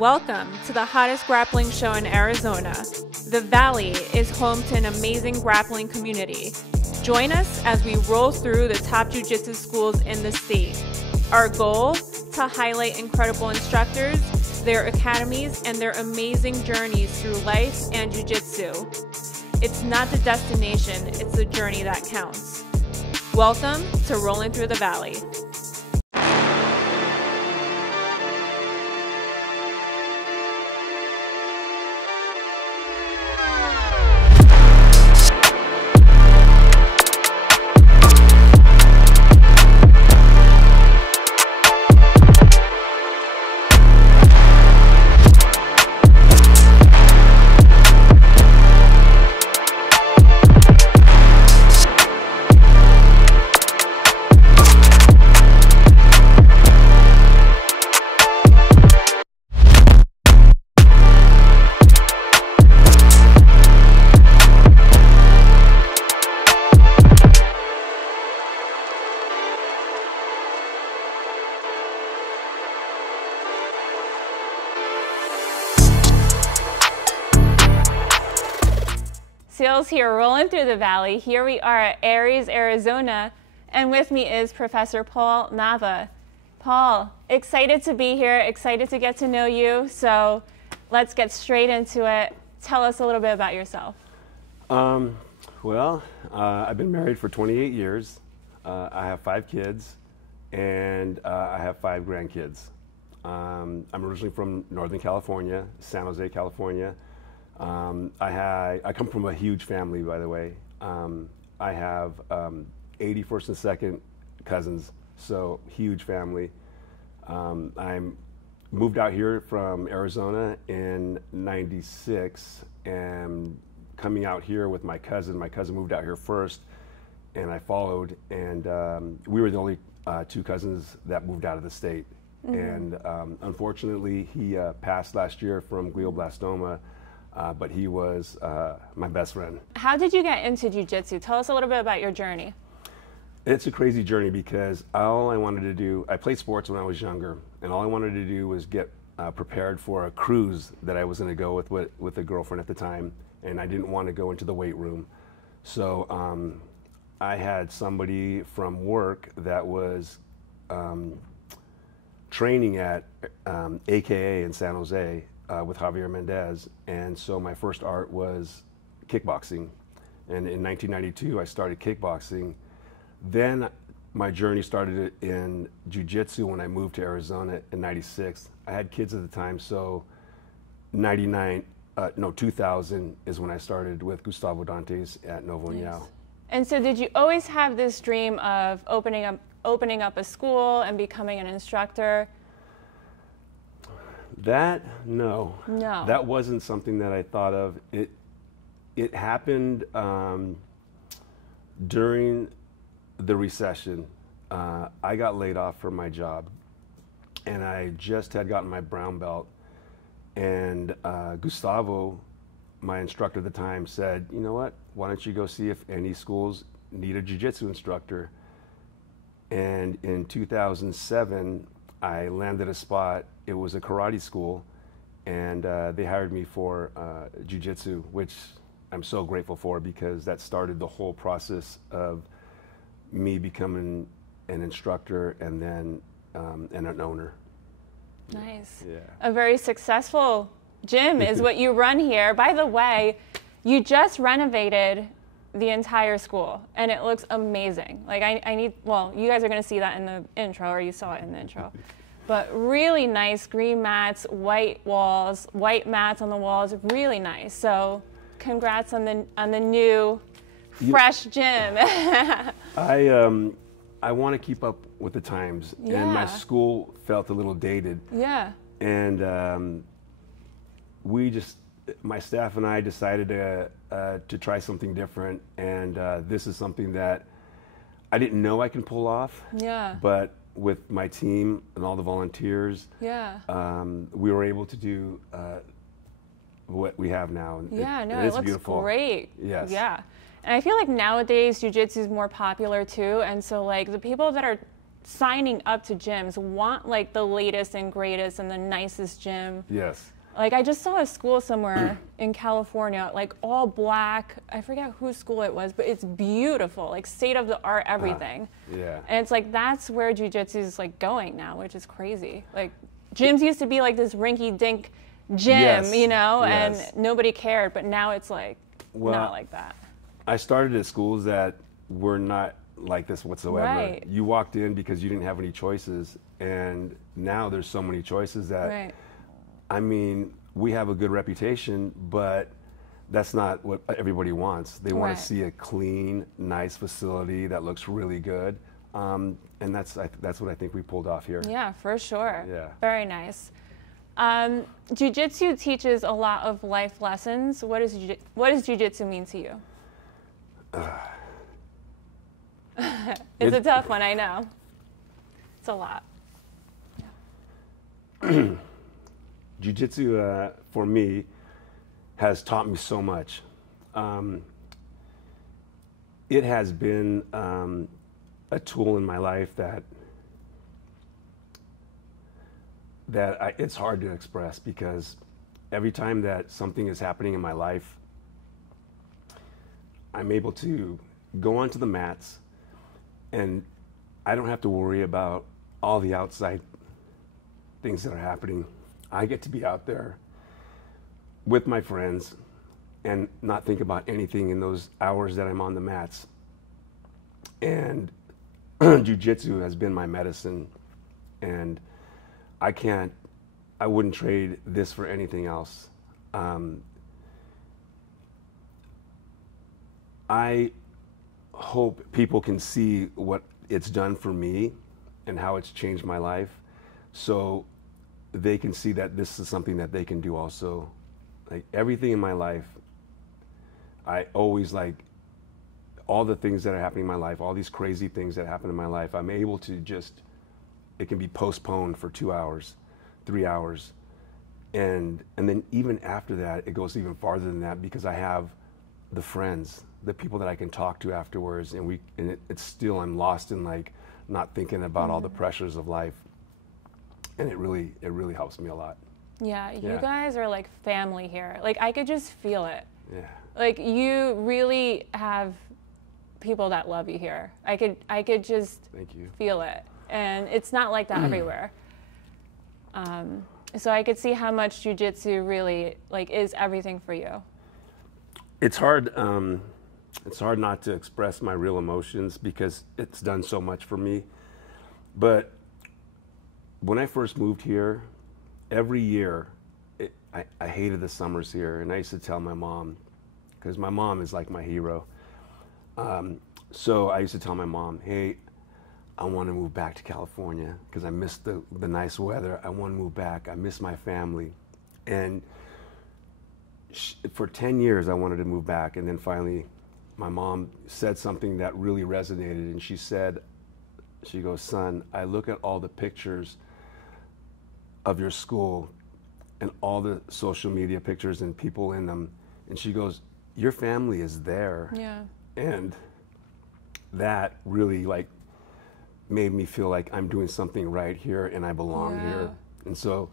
Welcome to the hottest grappling show in Arizona. The Valley is home to an amazing grappling community. Join us as we roll through the top jiu-jitsu schools in the state. Our goal? To highlight incredible instructors, their academies, and their amazing journeys through life and jiu-jitsu. It's not the destination, it's the journey that counts. Welcome to Rollin Through the Valley. Seals here, rolling through the valley. Here we are at Aries, Arizona, and with me is Professor Paul Nava. Paul, excited to be here, excited to get to know you, so let's get straight into it. Tell us a little bit about yourself. I've been married for 28 years. I have 5 kids, and I have 5 grandkids. I'm originally from Northern California, San Jose, California. I come from a huge family, by the way. I have 80 first and second cousins, so huge family. I moved out here from Arizona in '96, and coming out here with my cousin. My cousin moved out here first, and I followed, and we were the only 2 cousins that moved out of the state. Mm-hmm. And unfortunately, he passed last year from glioblastoma. But he was my best friend. How did you get into jiu-jitsu? Tell us a little bit about your journey. It's a crazy journey because all I wanted to do, I played sports when I was younger, and all I wanted to do was get prepared for a cruise that I was going to go with a girlfriend at the time, and I didn't want to go into the weight room. So I had somebody from work that was training at AKA in San Jose, with Javier Mendez, and so my first art was kickboxing, and in 1992 I started kickboxing. Then my journey started in jiu-jitsu when I moved to Arizona in '96. I had kids at the time, so 2000 is when I started with Gustavo Dantes at Nova. Nice. And so did you always have this dream of opening up a school and becoming an instructor? No. That wasn't something that I thought of. It happened during the recession. I got laid off from my job, and I just had gotten my brown belt. And Gustavo, my instructor at the time, said, "You know what? Why don't you go see if any schools need a jiu-jitsu instructor?" And in 2007, I landed a spot. It was a karate school, and they hired me for jiu-jitsu, which I'm so grateful for because that started the whole process of me becoming an instructor and then and an owner. Nice. Yeah. A very successful gym is what you run here. By the way, you just renovated the entire school, and it looks amazing. Like you guys are going to see that in the intro, or you saw it in the intro. But really nice green mats, white walls, white mats on the walls, really nice. So congrats on the new, fresh gym. I want to keep up with the times, and my school felt a little dated. Yeah. And my staff and I decided to try something different, and this is something that I didn't know I can pull off. Yeah. But with my team and all the volunteers, we were able to do what we have now. It looks beautiful. Great. Yes. Yeah. And I feel like nowadays jiu-jitsu is more popular too, and so like the people that are signing up to gyms want like the latest and greatest and the nicest gym. Yes. Like I just saw a school somewhere in California, like all black. I forget whose school it was, but it's beautiful, like state of the art, everything. Yeah. And it's like that's where jiu-jitsu is like going now, which is crazy. Like gyms used to be like this rinky-dink gym, Yes, you know, yes. and nobody cared. But now it's like not like that. I started at schools that were not like this whatsoever. Right. You walked in because you didn't have any choices, and now there's so many choices that. Right. I mean, we have a good reputation, but that's not what everybody wants. They want Right. to see a clean, nice facility that looks really good, and that's what I think we pulled off here. Yeah, for sure. Yeah. Very nice. Jiu-jitsu teaches a lot of life lessons. What does jiu-jitsu mean to you? It's a tough one, I know. It's a lot. Jiu-jitsu, for me, has taught me so much. It has been a tool in my life that it's hard to express, because every time that something is happening in my life, I'm able to go onto the mats, and I don't have to worry about all the outside things that are happening. I get to be out there with my friends and not think about anything in those hours that I'm on the mats. And jiu-jitsu has been my medicine, and I wouldn't trade this for anything else. I hope people can see what it's done for me and how it's changed my life, so they can see that this is something that they can do also. Like everything in my life, I always like all the things that are happening in my life, all these crazy things that happen in my life, I'm able to just, it can be postponed for 2 hours, 3 hours. And then even after that, it goes even farther than that, because I have the friends, the people that I can talk to afterwards, and it's still, I'm lost in like not thinking about all the pressures of life. And it really helps me a lot. Yeah, you Yeah. guys are like family here. Like I could just feel it. Yeah. Like you really have people that love you here. I could just Thank you. feel it. And it's not like that everywhere. So I could see how much jiu-jitsu really like is everything for you. It's hard not to express my real emotions, because it's done so much for me. But when I first moved here, every year, I hated the summers here, and I used to tell my mom, because my mom is like my hero. So I used to tell my mom, hey, I want to move back to California because I miss the nice weather. I want to move back. I miss my family. And for 10 years, I wanted to move back. And then finally, my mom said something that really resonated. And she said, she goes, son, I look at all the pictures of your school and all the social media pictures and people in them. And she goes, your family is there. Yeah. And that really like made me feel like I'm doing something right here and I belong here. And so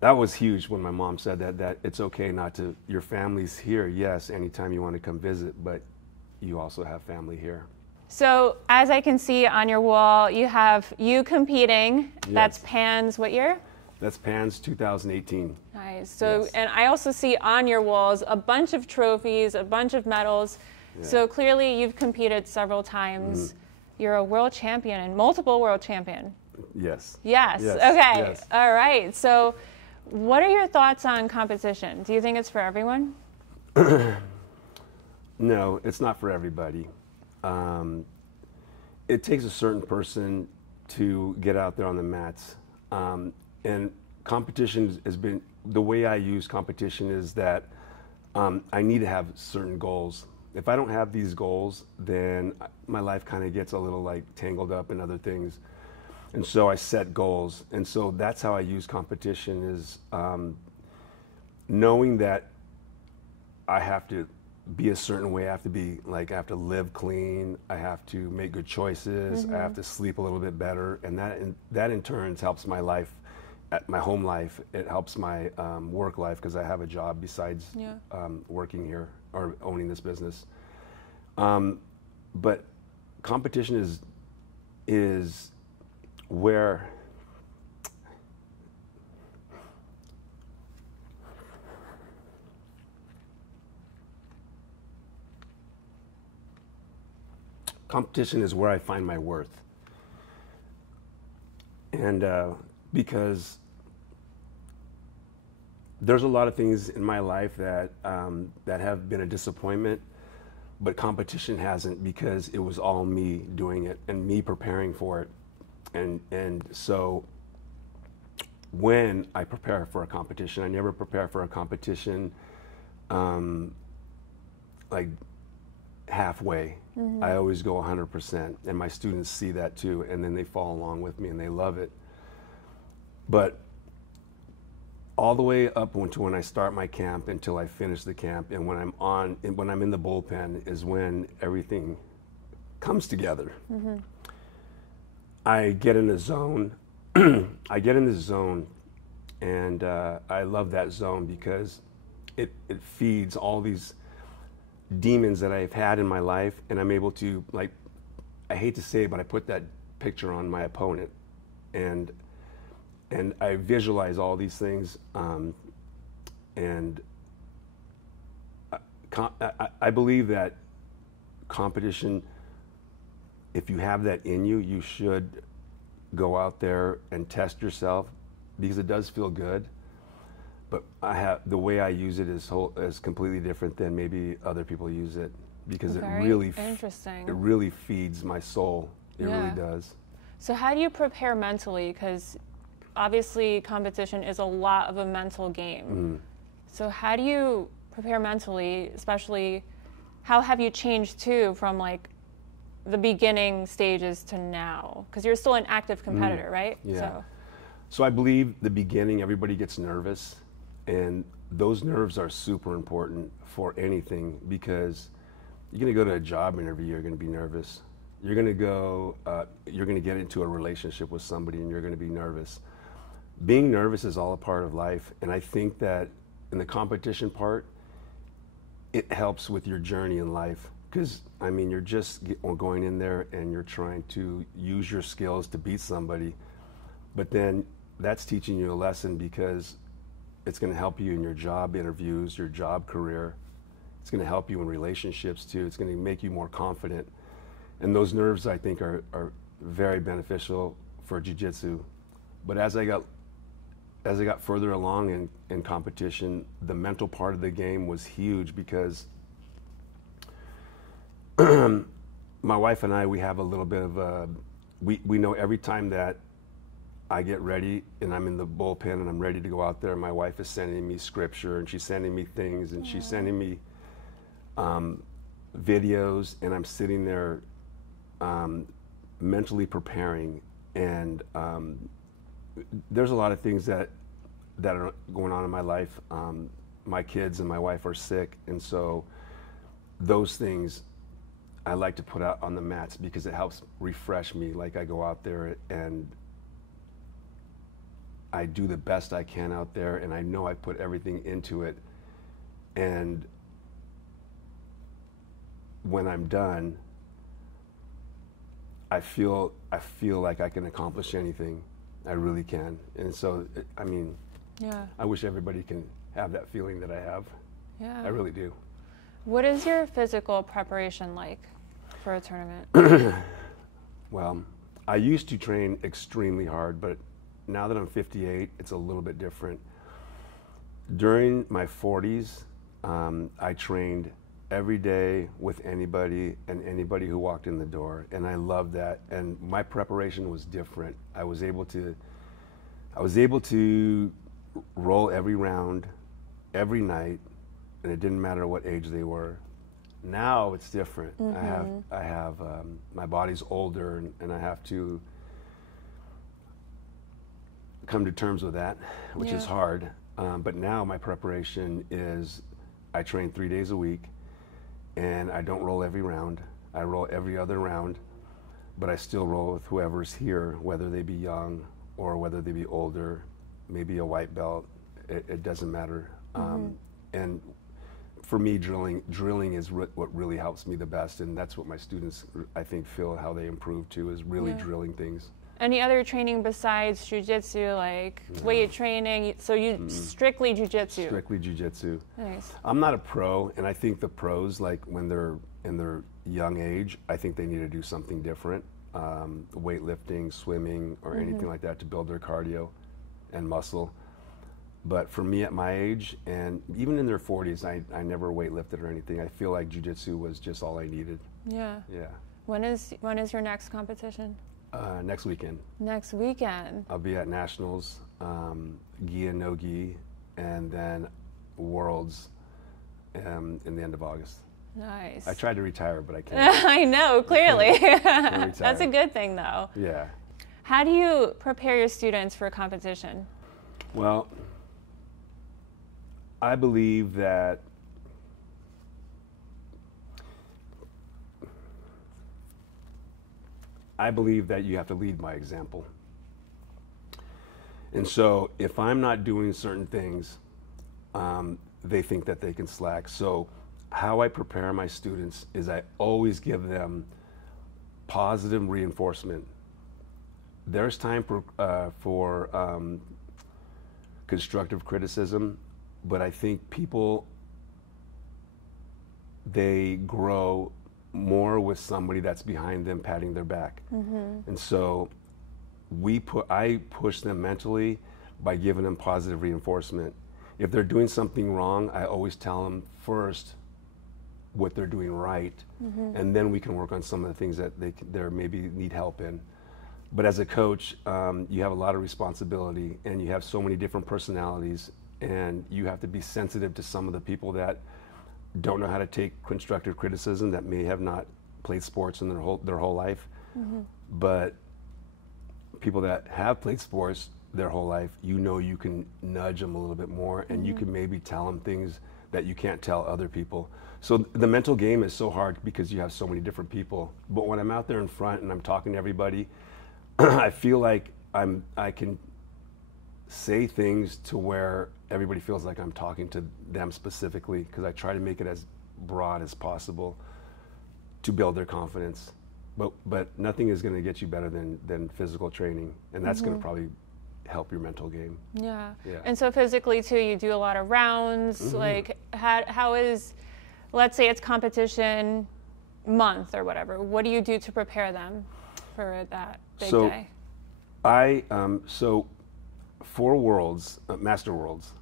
that was huge when my mom said that it's okay not to, your family's here, yes, anytime you want to come visit, but you also have family here. So as I can see on your wall, you have you competing. Yes. That's PANS, what year? That's PANS 2018. Nice. So, Yes. and I also see on your walls a bunch of trophies, a bunch of medals. Yeah. So clearly you've competed several times. You're a world champion and multiple world champion. Yes. Yes. Yes. Okay. Yes. All right. So what are your thoughts on competition? Do you think it's for everyone? No, it's not for everybody. It takes a certain person to get out there on the mats. And competition has been, the way I use competition is that I need to have certain goals. If I don't have these goals, then my life kind of gets a little like tangled up in other things. And so I set goals. And so that's how I use competition, is knowing that I have to be a certain way. I have to be like, I have to live clean. I have to make good choices. I have to sleep a little bit better, and that in turn helps my life, my home life. It helps my work life because I have a job besides working here or owning this business. But competition is where competition is where I find my worth. And because there's a lot of things in my life that that have been a disappointment, but competition hasn't, because it was all me doing it and me preparing for it. And so when I prepare for a competition, I never prepare for a competition like halfway. I always go 100%, and my students see that too, and then they follow along with me and they love it. But all the way up to when I start my camp until I finish the camp, and when I'm in the bullpen is when everything comes together. I get in a zone. I get in this zone, and I love that zone because it feeds all these demons that I've had in my life, and I'm able to, like, I hate to say it, but I put that picture on my opponent, and I visualize all these things, and I believe that competition, if you have that in you, you should go out there and test yourself, because it does feel good. But the way I use it is completely different than maybe other people use it, because it really feeds my soul. It really does. So how do you prepare mentally? Because obviously competition is a lot of a mental game. So how do you prepare mentally, especially how have you changed too from like the beginning stages to now? Because you're still an active competitor, right? Yeah. So I believe the beginning, everybody gets nervous. And those nerves are super important for anything, because you're going to go to a job interview, you're going to be nervous. You're going to get into a relationship with somebody, and you're going to be nervous. Being nervous is all a part of life. And I think that in the competition part, it helps with your journey in life. Because, I mean, you're just going in there and you're trying to use your skills to beat somebody. But then that's teaching you a lesson, because it's going to help you in your job interviews, your job career. It's going to help you in relationships too. It's going to make you more confident. And those nerves, I think, are very beneficial for jiu-jitsu. But as I got further along in competition, the mental part of the game was huge, because my wife and I, we have a little bit of we know every time that I get ready and I'm in the bullpen and I'm ready to go out there, my wife is sending me scripture, and she's sending me things, and she's sending me videos, and I'm sitting there mentally preparing. And there's a lot of things that are going on in my life. My kids and my wife are sick, and so those things I like to put out on the mats, because it helps refresh me. Like, I go out there and I do the best I can out there, and I know I put everything into it. And when I'm done, I feel like I can accomplish anything. I really can. And so, I mean, I wish everybody can have that feeling that I have. I really do. What is your physical preparation like for a tournament? Well, I used to train extremely hard, but now that I'm 58, it's a little bit different. During my 40s, I trained every day with anybody and anybody who walked in the door, and I loved that. And my preparation was different. I was able to roll every round, every night, and it didn't matter what age they were. Now it's different. I have my body's older, and I have to come to terms with that, which is hard. But now my preparation is, I train 3 days a week. and I don't roll every round. I roll every other round, but I still roll with whoever's here, whether they be young or whether they be older, maybe a white belt. It doesn't matter. And for me, drilling is what really helps me the best, and that's what my students, I think, feel how they improve too, is really drilling things. Any other training besides jiu-jitsu, like weight training? So you strictly jiu-jitsu? Strictly jiu-jitsu. Nice. I'm not a pro, and I think the pros, like when they're in their young age, I think they need to do something different, weightlifting, swimming, or anything like that to build their cardio and muscle. But for me at my age, and even in their 40s, I never weightlifted or anything. I feel like jiu-jitsu was just all I needed. Yeah. Yeah. When is your next competition? Next weekend. Next weekend. I'll be at Nationals, gi and no gi, and then Worlds in the end of August. Nice. I tried to retire, but I can't. I know, clearly. That's a good thing, though. Yeah. How do you prepare your students for a competition? Well, I believe that you have to lead by example. And so if I'm not doing certain things, they think that they can slack. So how I prepare my students is I always give them positive reinforcement. There's time for constructive criticism, but I think people, they grow more with somebody that's behind them patting their back. And so I push them mentally by giving them positive reinforcement. If they're doing something wrong, I always tell them first what they're doing right, and then we can work on some of the things that they maybe need help in. But as a coach, you have a lot of responsibility, and you have so many different personalities, and you have to be sensitive to some of the people that don't know how to take constructive criticism, that may have not played sports in their whole life. But people that have played sports their whole life, you can nudge them a little bit more, and you can maybe tell them things that you can't tell other people. So the mental game is so hard because you have so many different people. But when I'm out there in front and I'm talking to everybody, I feel like I can say things to where everybody feels like I'm talking to them specifically, because I try to make it as broad as possible to build their confidence. But nothing is going to get you better than physical training, and that's going to probably help your mental game. Yeah. And so physically too, you do a lot of rounds. Like how is, let's say it's competition month or whatever, what do you do to prepare them for that big day? So for Worlds, Master Worlds,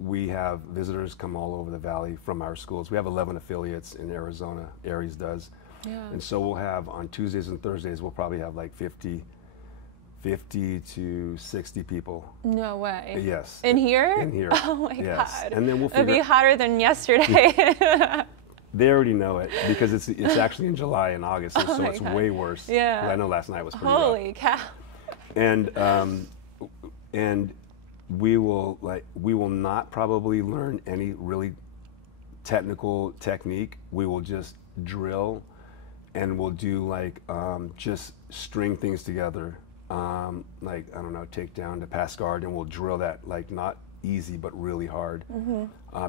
we have visitors come all over the valley from our schools. We have 11 affiliates in Arizona, Aries does. And so we'll have, on Tuesdays and Thursdays, we'll probably have like 50 to 60 people. No way. Yes. In here? In here. Oh my God. And then we'll figure, it'd be hotter than yesterday. They already know it because it's actually in July and August, and so it's way worse. Yeah. I know last night was pretty Holy cow. And we will not probably learn any really technical technique. We will just drill, and we'll do like just string things together, like, I don't know, takedown to pass guard, and we'll drill that, like, not easy but really hard,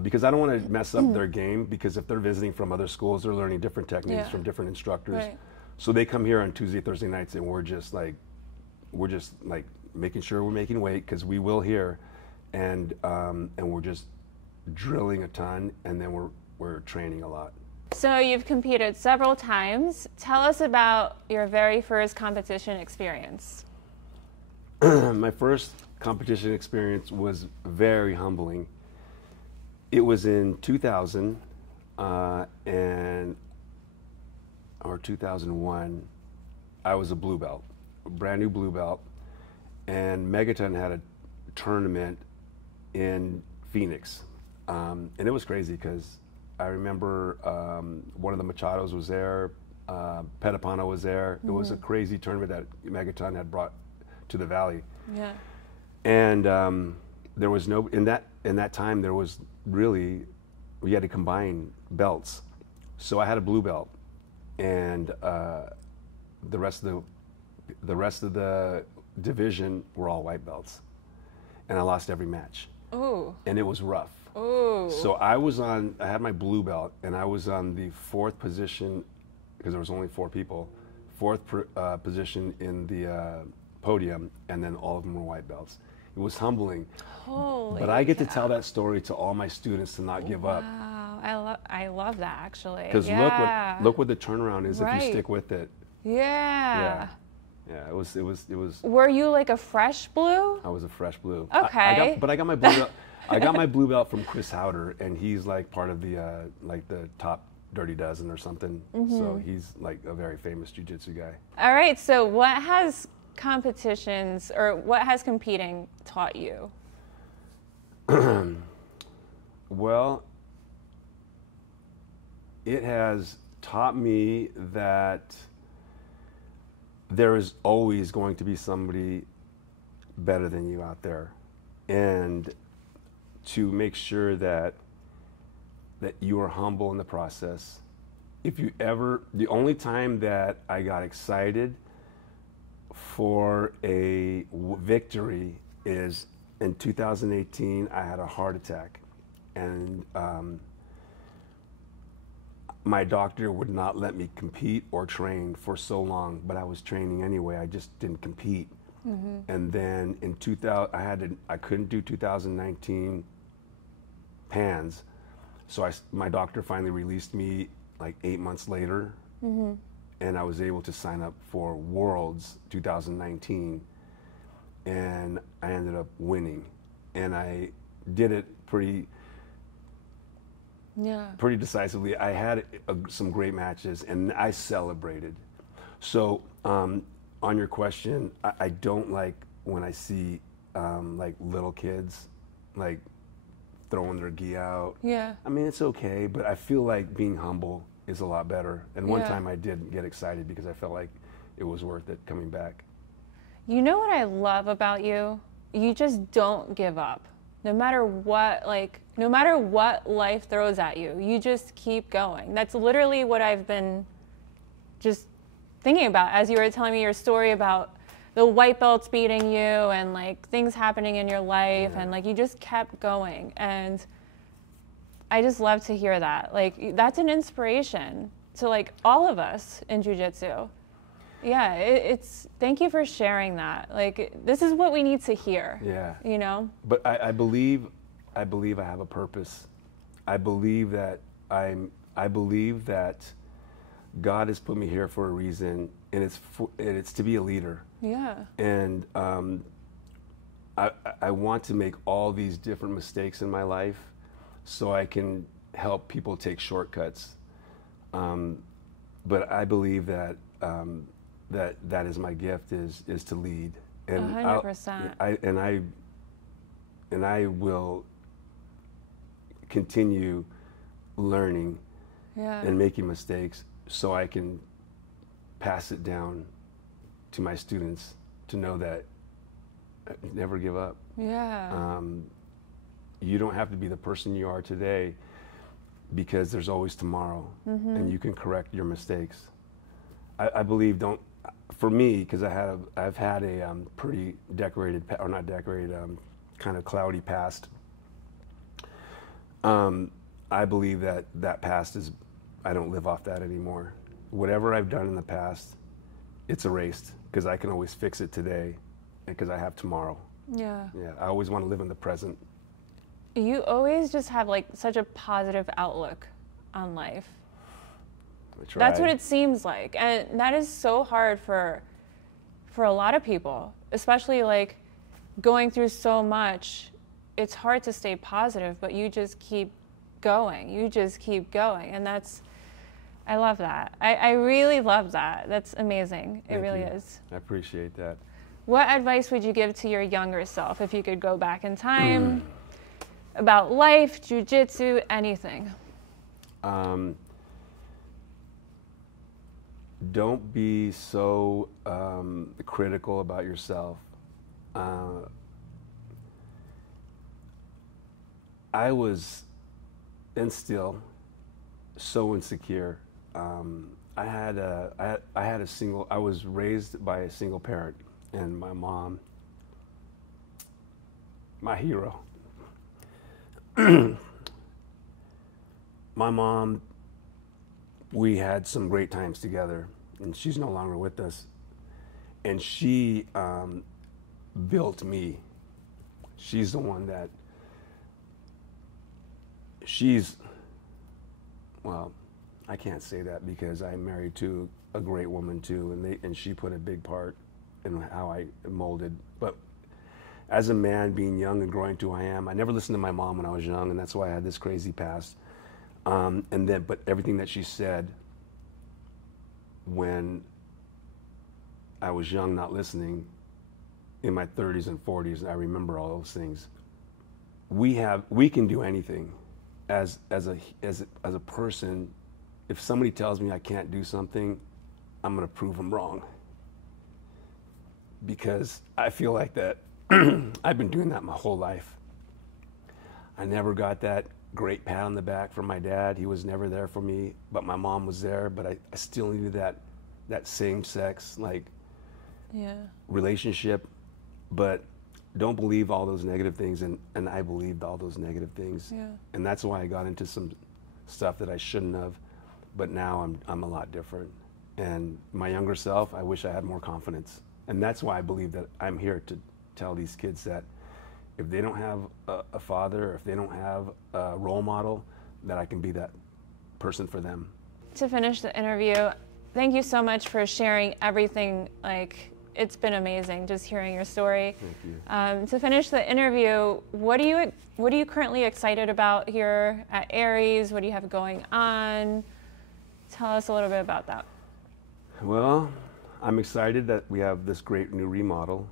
because I don't want to mess up their game, because if they're visiting from other schools, they're learning different techniques from different instructors. So they come here on Tuesday, Thursday nights, and we're just like making sure we're making weight, because we will here, and we're just drilling a ton, and then we're training a lot. So you've competed several times. Tell us about your very first competition experience. My first competition experience was very humbling. It was in 2000 or 2001. I was a blue belt, a brand new blue belt, and Megaton had a tournament in Phoenix, and it was crazy because I remember one of the Machados was there, Petapano was there. It was a crazy tournament that Megaton had brought to the valley. Yeah. And there was no, in that time there was really we had to combine belts. So I had a blue belt, and the rest of the division were all white belts, and I lost every match. Ooh. And it was rough. Ooh. So I had my blue belt, and I was on the fourth position, because there was only 4 people, fourth position in the podium, and then all of them were white belts. It was humbling. Holy but I get to cow. tell that story to all my students to not give up. Wow, I love that actually. Because look what the turnaround is if you stick with it. Yeah. Yeah, it was. Were you like a fresh blue? I was a fresh blue. Okay. But I got my blue belt. I got my blue belt from Chris Howder, and he's like part of the the top Dirty Dozen or something. So he's like a very famous jiu-jitsu guy. All right. So what has competitions or what has competing taught you? Well, it has taught me that there is always going to be somebody better than you out there, and to make sure that you are humble in the process. The only time that I got excited for a victory is in 2018. I had a heart attack, and my doctor would not let me compete or train for so long, but I was training anyway. I just didn't compete. And then in 2000, I couldn't do 2019 Pans, so my doctor finally released me like 8 months later, and I was able to sign up for Worlds 2019, and I ended up winning, and I did it pretty decisively. I had some great matches, and I celebrated. So on your question, I don't like when I see like little kids like throwing their gi out. Yeah. I mean, it's okay, but I feel like being humble is a lot better. And one time I did get excited because I felt like it was worth it coming back. You know what I love about you? You just don't give up. No matter what life throws at you, you just keep going. That's literally what I've been just thinking about as you were telling me your story about the white belts beating you and like things happening in your life, and like you just kept going. And I just love to hear that. Like that's an inspiration to like all of us in jiu-jitsu. Yeah, it's thank you for sharing that. Like this is what we need to hear. Yeah. You know? But I believe I have a purpose. I believe that God has put me here for a reason, and it's to be a leader. Yeah. And I want to make all these different mistakes in my life so I can help people take shortcuts. But I believe that that is my gift, is to lead. And 100%. I will continue learning and making mistakes so I can pass it down to my students to know that never give up. Yeah. You don't have to be the person you are today, because there's always tomorrow, and you can correct your mistakes. I believe for me, because I've had a pretty decorated, or not decorated, kind of cloudy past. I believe that past I don't live off that anymore. Whatever I've done in the past, it's erased, because I can always fix it today, and because I have tomorrow. Yeah. Yeah, I always want to live in the present. You always just have like such a positive outlook on life. That's what it seems like. And that is so hard for a lot of people, especially like going through so much. It's hard to stay positive, but you just keep going. You just keep going. And I love that. I really love that. That's amazing. It really is. I appreciate that. What advice would you give to your younger self if you could go back in time about life, jiu-jitsu, anything? Don't be so critical about yourself. I was and still so insecure. I was raised by a single parent, and my mom, my hero. My mom, we had some great times together, and she's no longer with us. And she built me. She's the one that, well, I can't say that because I'm married to a great woman too, and she put a big part in how I molded. But as a man, being young and growing to who I am, I never listened to my mom when I was young, and that's why I had this crazy past. But everything that she said when I was young, not listening, in my 30s and 40s, I remember all those things. We can do anything. As a person, if somebody tells me I can't do something, I'm gonna prove them wrong. Because I feel like that. I've been doing that my whole life. I never got that great pat on the back from my dad. He was never there for me, but my mom was there. But I still needed that same sex relationship. But don't believe all those negative things, and I believed all those negative things. Yeah. And that's why I got into some stuff that I shouldn't have. But now I'm a lot different. And my younger self, I wish I had more confidence. And that's why I believe that I'm here to tell these kids that if they don't have a father, or if they don't have a role model, that I can be that person for them. To finish the interview, thank you so much for sharing everything. Like, it's been amazing just hearing your story. Thank you. To finish the interview, what are you currently excited about here at Aries? What do you have going on? Tell us a little bit about that. Well, I'm excited that we have this great new remodel.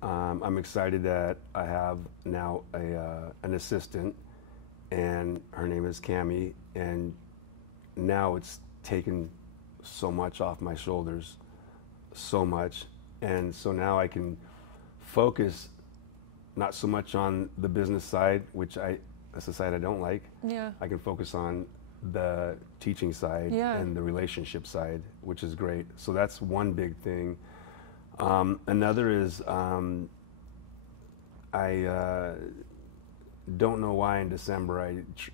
I'm excited that I have now an assistant, and her name is Cammie, and now it's taken so much off my shoulders, so much. And so now I can focus not so much on the business side, which that's a side I don't like. Yeah. I can focus on the teaching side and the relationship side, which is great. So that's one big thing. Another is I don't know why in December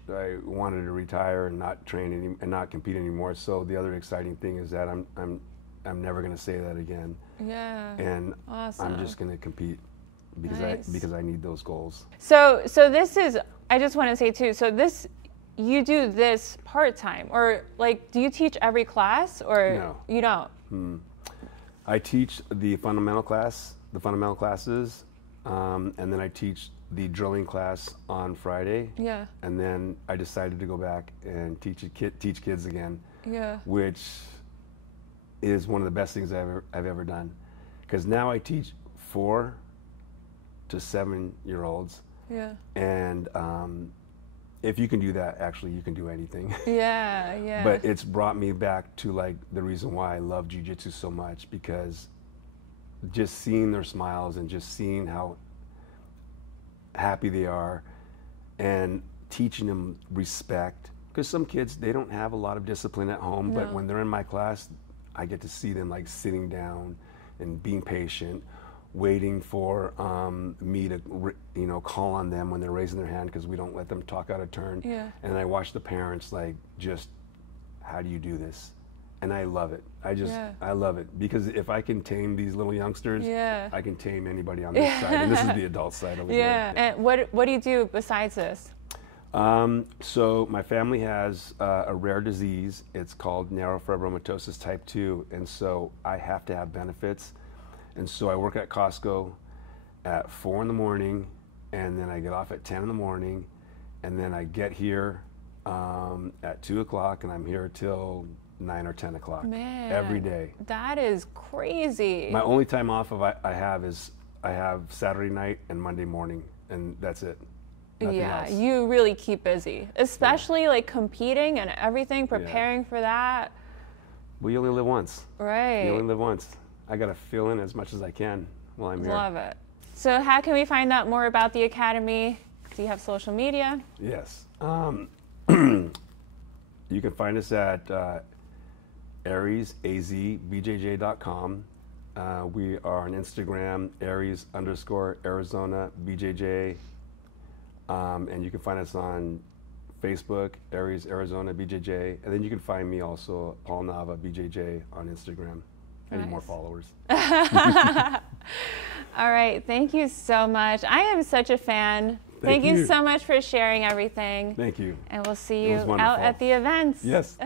I wanted to retire and not train and not compete anymore. So the other exciting thing is that I'm never going to say that again. Yeah. And awesome. I'm just going to compete because I need those goals. So this is, I just want to say too, so you do this part-time, or like, do you teach every class, or no. You don't? I teach the fundamental classes, and then I teach the drilling class on Friday. Yeah. And then I decided to go back and teach kids again. Yeah. Which is one of the best things I've ever done, because now I teach 4 to 7-year-olds. Yeah. And if you can do that, actually, you can do anything. Yeah, yeah. But it's brought me back to like the reason why I love jiu-jitsu so much, because just seeing their smiles and just seeing how happy they are, and teaching them respect. Because some kids, they don't have a lot of discipline at home, but when they're in my class, I get to see them like sitting down and being patient, waiting for me to call on them when they're raising their hand, because we don't let them talk out of turn. Yeah. And I watch the parents like, just, how do you do this? And I love it. I love it, because if I can tame these little youngsters, I can tame anybody on this side. And this is the adult side over here. Yeah. And what do you do besides this? So my family has a rare disease. It's called neurofibromatosis type 2, and so I have to have benefits. And so I work at Costco at 4 in the morning, and then I get off at 10 in the morning, and then I get here at 2 o'clock, and I'm here till 9 or 10 o'clock. Man, every day. That is crazy. My only time off I have Saturday night and Monday morning, and that's it. Nothing else. You really keep busy, especially like competing and everything, preparing for that. Well, you only live once. Right. You only live once. I got to fill in as much as I can while I'm here. Love it. So how can we find out more about the Academy? Do you have social media? Yes. You can find us at AriesAZBJJ.com. We are on Instagram, Aries_Arizona BJJ. And you can find us on Facebook, Aries Arizona BJJ. And then you can find me also, Paul Nava BJJ on Instagram. I need more followers. All right. Thank you so much. I am such a fan. Thank you so much for sharing everything. Thank you. And we'll see you out at the events. Yes.